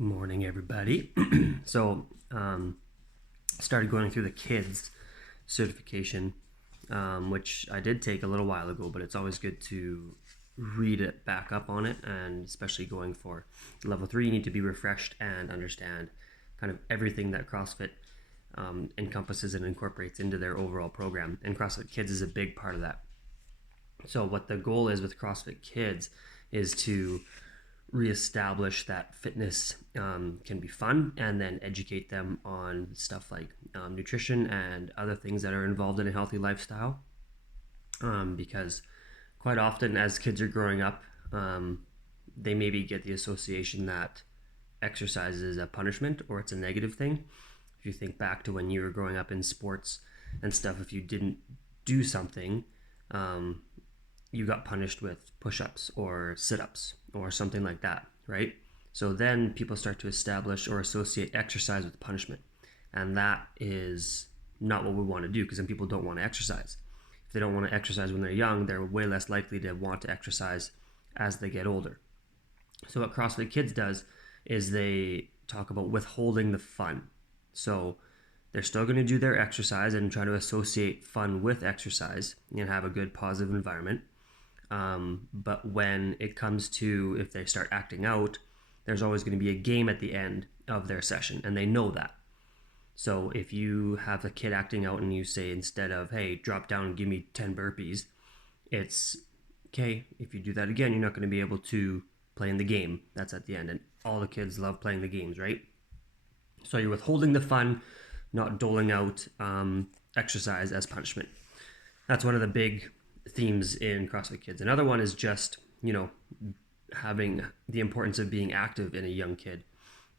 Morning, everybody. Started going through the kids certification, which I did take a little while ago, but it's always good to read it back up on it, and especially going for level 3, you need to be refreshed and understand kind of everything that CrossFit encompasses and incorporates into their overall program. And CrossFit Kids is a big part of that. So what the goal is with CrossFit Kids is to reestablish that fitness can be fun, and then educate them on stuff like nutrition and other things that are involved in a healthy lifestyle. Because quite often as kids are growing up, they maybe get the association that exercise is a punishment or it's a negative thing. If you think back to when you were growing up in sports and stuff, if you didn't do something, you got punished with push-ups or sit-ups or something like that, right? So then people start to establish or associate exercise with punishment, and that is not what we want to do, because then people don't want to exercise. If they don't want to exercise when they're young, they're way less likely to want to exercise as they get older. So what CrossFit Kids does is they talk about withholding the fun. So they're still going to do their exercise and try to associate fun with exercise and have a good positive environment. But when it comes to if they start acting out, there's always going to be a game at the end of their session, and they know that. So if you have a kid acting out and you say, instead of, hey, drop down and give me 10 burpees, it's, okay, if you do that again, you're not going to be able to play in the game. That's at the end, and all the kids love playing the games, right? So you're withholding the fun, not doling out exercise as punishment. That's one of the big themes in CrossFit Kids. Another one is just, having the importance of being active in a young kid.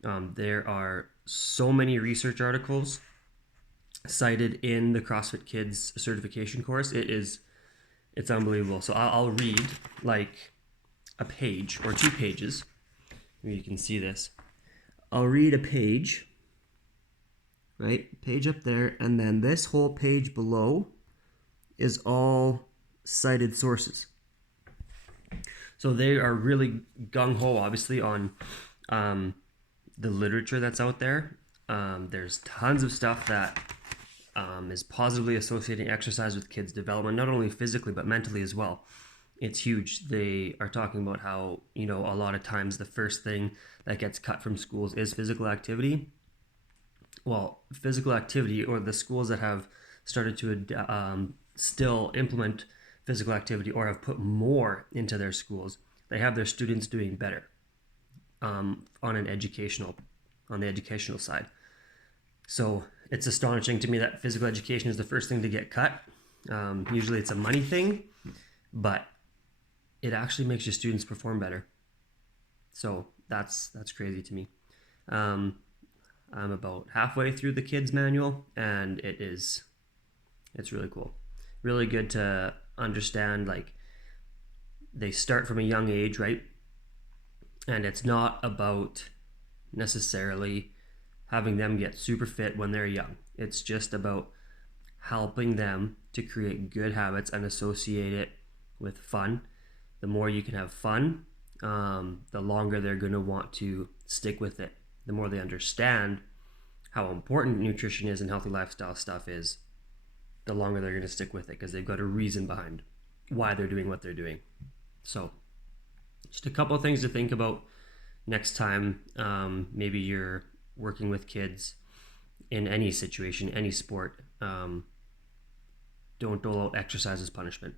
There are so many research articles cited in the CrossFit Kids certification course. It's unbelievable. So I'll read like a page or 2 pages. Maybe you can see this. I'll read a page, right? Page up there, and then this whole page below is all cited sources. So they are really gung-ho, obviously, on the literature that's out there. There's tons of stuff that is positively associating exercise with kids' development, not only physically, but mentally as well. It's huge. They are talking about how, a lot of times the first thing that gets cut from schools is physical activity. Well, physical activity, or the schools that have started to still implement physical activity or have put more into their schools, they have their students doing better on the educational side. So it's astonishing to me that physical education is the first thing to get cut. Usually it's a money thing, but it actually makes your students perform better. So that's crazy to me. I'm about halfway through the kids manual, and it's really cool. Really good to understand, like, they start from a young age, right? And it's not about necessarily having them get super fit when they're young. It's just about helping them to create good habits and associate it with fun. The more you can have fun, the longer they're going to want to stick with it. The more they understand how important nutrition is and healthy lifestyle stuff is, the longer they're going to stick with it, because they've got a reason behind why they're doing what they're doing. So just a couple of things to think about next time. Maybe you're working with kids in any situation, any sport. Don't dole out exercise as punishment.